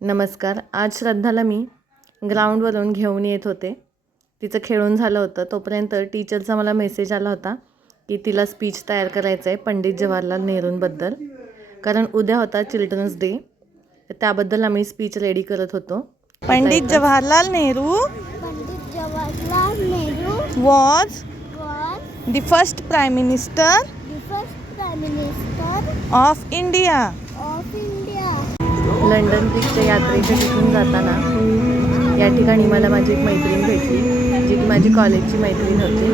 नमस्कार. आज श्रद्धाला मी ग्राउंडवरून घेऊन येत होते. तिचं खेळून झालं होतं तोपर्यंत टीचरचा मला मेसेज आला होता की तिला स्पीच तयार करायचं आहे पंडित जवाहरलाल नेहरूंबद्दल, कारण उद्या होता चिल्ड्रन्स डे. त्याबद्दल आम्ही स्पीच रेडी करत होतो. Pandit Jawaharlal Nehru was the first prime minister of India. London ब्रिजच्या यात्रेच्या तिथून जाताना या ठिकाणी मला माझी एक मैत्रीण भेटली, जी की माझी कॉलेजची मैत्रीण होती.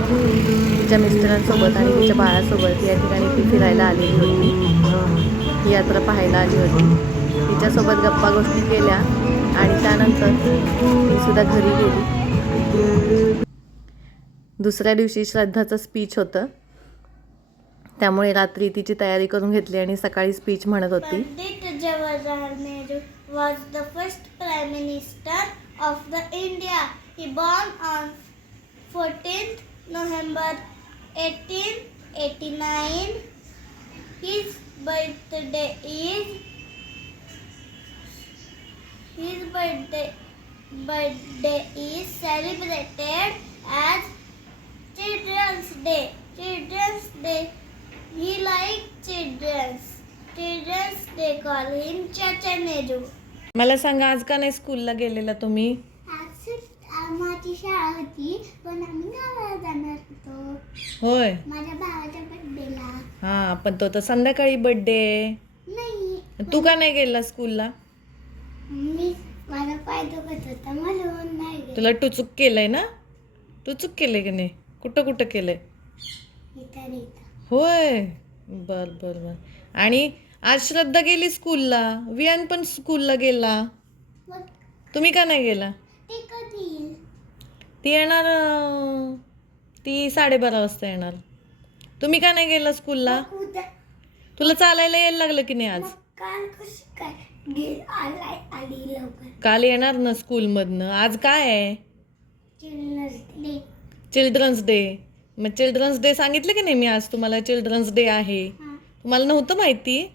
तिच्या मिस्टरांसोबत आणि तिच्या बाळासोबत या ठिकाणी ती फिरायला आलेली होती. ही यात्रा पाहायला आली होती. तिच्यासोबत गप्पा गोष्टी केल्या आणि त्यानंतर ती सुद्धा घरी गेली. दुसऱ्या दिवशी श्रद्धाचं स्पीच होतं, त्यामुळे रात्री तिची तयारी करून घेतली आणि सकाळी स्पीच म्हणत होती. Pandit Jawaharlal Nehru was the first Prime Minister of the India. He born on 14th November 1889. His birthday is celebrated as Children's Day. Children's Day. He liked Children's Day call him Chacha Nehru. मला सांगा, आज का नाही स्कूलला गेलेला तुम्ही? माझी शाळा होती पण आम्ही गावाला जाणार होतो. होय. माझ्या भावाच्या बर्थडेला. हा, पण तो तर संध्याकाळी बर्थडे. नाही, तू का नाही गेला स्कूलला? मी माझा पाय दुखत होता म्हणून नाही गेले. तुला टुचूक केलंय ना? टुचूक केलंय की नाही? कुठं केलंय? इथं. होय. बर बर बर. आणि आज श्रद्धा गेली स्कूलला, वियान पण स्कूलला गेला. मग तुम्ही का नाही गेला? ते कधी येईल? ती येणार, ती 12:30 वाजता येणार. तुम्ही का नाही गेला स्कूलला? मग उद्या. तुला चालायला यायला लागलं की नाही आज? मग काल कशी काय आली लवकर? काल येणार ना स्कूलमधनं. आज काय आहे? Children's day. Children's day. मग चिल्ड्रन्स डे सांगितलं की नाही मी आज तुम्हाला? चिल्ड्रन्स डे आहे. तुम्हाला नव्हतं माहिती?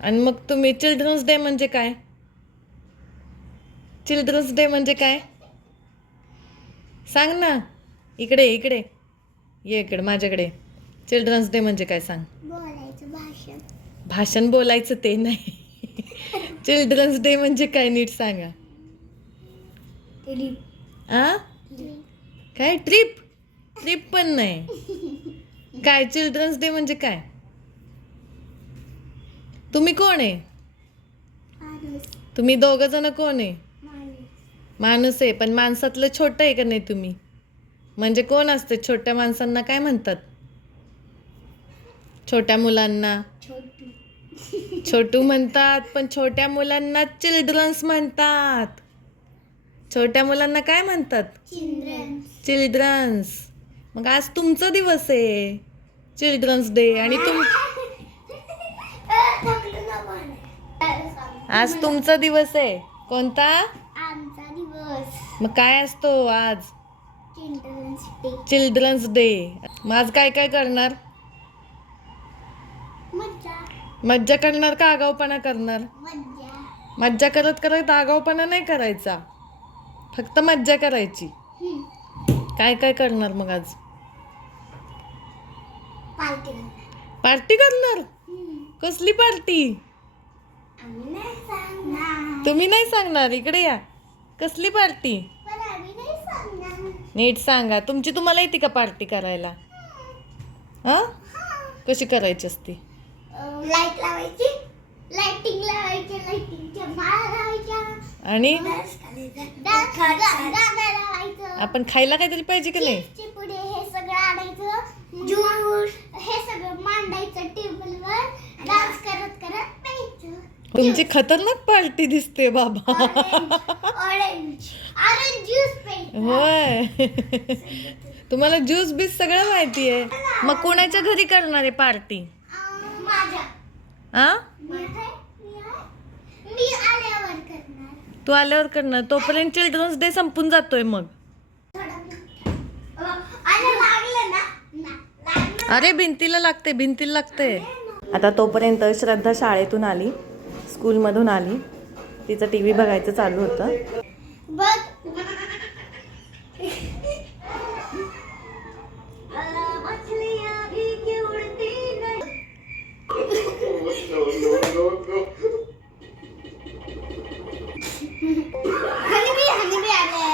आणि मग तुम्ही चिल्ड्रन्स डे म्हणजे काय? चिल्ड्रन्स डे म्हणजे काय सांग ना. इकडे ये इकडे माझ्याकडे. चिल्ड्रन्स डे म्हणजे काय सांग. बोलायचं भाषण. भाषण बोलायचं ते नाही. चिल्ड्रन्स डे म्हणजे काय नीट सांगा. आ काय? ट्रिप पण नाही. काय चिल्ड्रन्स डे म्हणजे काय? तुम्ही कोण आहे? तुम्ही दोघं जण कोण आहे? माणूस आहे, पण माणसातलं छोटं आहे का नाही तुम्ही? म्हणजे कोण असते छोट्या माणसांना काय म्हणतात? छोट्या मुलांना छोटू म्हणतात, पण छोट्या मुलांना चिल्ड्रन्स म्हणतात. छोट्या मुलांना काय म्हणतात? चिल्ड्रन्स. मग आज तुमचा दिवस आहे चिल्ड्रन्स डे. आणि आज तुमचा दिवस आहे. कोणता? आमचा दिवस. मग काय असतो आज? Children's day. Children's day. मग आज काय काय करणार? मज्जा करणार का आगाऊपणा करणार? मज्जा करत करत आगाऊपणा नाही करायचा, फक्त मज्जा करायची. काय काय करणार मग आज? पार्टी करणार. कसली पार्टी? तुम्ही नाही सांगणार. इकडे या. कसली पार्टी? नीट सांगा. तुम्हाला येते का पार्टी करायला? हा, कशी करायची असते? लाईट लावायची, लाइटिंग लावायची, लाइटिंगच्या माळा लावायच्या आणि गाणं लावायचं. आपण खायला काहीतरी पाहिजे की नाही? चिप्सचे पुडे हे सगळं आणायचं, ज्यूस हे सगळं मांडायचं टेबलवर, डान्स करत करत प्यायचं. तुमची खतरनाक पार्टी दिसते बाबा. ऑरेंज ज्यूस प्यायचं. होय. तुम्हाला ज्यूस बीस सगळं माहिती आहे. मग कोणाच्या घरी करणार आहे पार्टी? माझ्या. हा, मी आल्यावर करणार. तू आल्यावर करणार. तोपर्यंत चिल्ड्रन्स डे संपून जातोय. मग अरे भिंतीला लागते. आता तोपर्यंत श्रद्धा शाळेतून आली. स्कूलमधून आली, तिचं टी व्ही बघायचं चालू होतं. बघ हनी आले.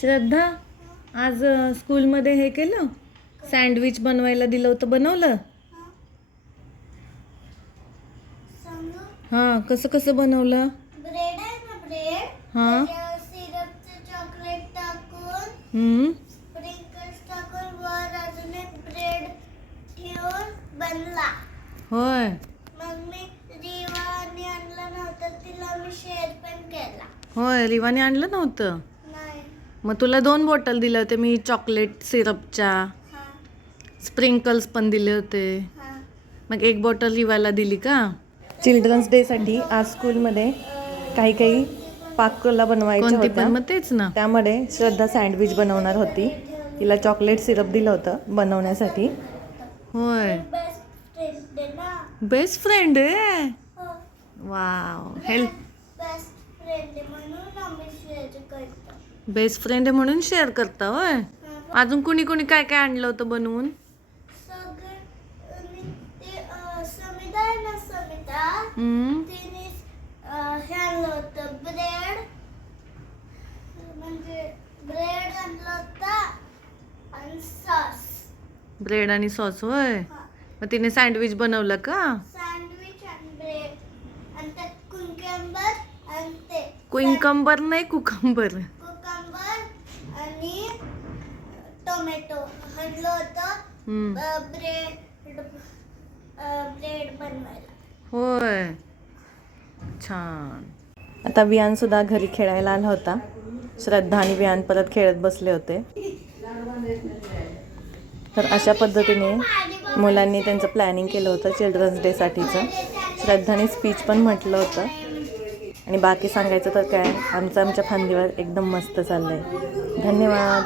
श्रद्धा, आज स्कूलमध्ये हे केलं, सँडविच बनवायला दिलं होतं, बनवलं? सांगू हां, कसं कसं बनवलं? ब्रेड आहे ना ब्रेड, हां. त्याच्यावर सिरपचं चॉकलेट टाकून हम्म. स्प्रिंकल्स टाकून वर अजून एक ब्रेड ठेवून बनला. होय. मग मी रिवाने आणलं नव्हतं, तिला मी शेअर पण केला. होय, रिवाने आणलं नव्हतं? नाही. मग तुला 2 बॉटल दिले होते मी चॉकलेट सिरपच्या, हा स्प्रिंकल्स पण दिले होते. हा. मग 1 बॉटल रिवाला दिली का? चिल्ड्रन्स डेसाठी आज स्कूलमध्ये काही काही पाककला बनवायच्या कोणती होत्या. पण? मग तेच ना. त्यामध्ये श्रद्धा सँडविच बनवणार होती. तिला चॉकलेट सिरप दिलं होतं बनवण्यासाठी. होय. बेस्ट फ्रेंड आहे ना. बेस्ट फ्रेंड आहे. हो. वाव. हेल्प. बेस्ट फ्रेंड आहे म्हणून आम्ही शेअर करतो. बेस्ट फ्रेंड आहे म्हणून शेअर करता होय. हा. अजून कुणी कुणी काय काय आणलं होतं बनवून? सगळे आणि ते समिता आहे ना, समिता हम्म. तिने हे आणलं होतं ब्रेड, म्हणजे ब्रेड आणलं होतं आणि सॉस. ब्रेड आणि सॉस होय. हा. मग तिने सँडविच बनवलं का? सँडविच आणि ब्रेड आणि त्यात कुकंबर आणि ते क्विंकंबर नाही, कुकंबर. कुकंबर आणि टोमॅटो आणलं होतं हम्म. ब्रेड बनवायला. होय. छान. आता वियान सुद्धा घरी खेळायला आला होता. श्रद्धा आणि वियान परत खेळत बसले होते. तर अशा पद्धतीने मुलांनी त्यांचं प्लॅनिंग केलं होतं चिल्ड्रन्स डेसाठीचं. श्रद्धाने स्पीच पण म्हटलं होतं. आणि बाकी सांगायचं तर काय, आमच्या फांदीवर एकदम मस्त चाललंय. धन्यवाद.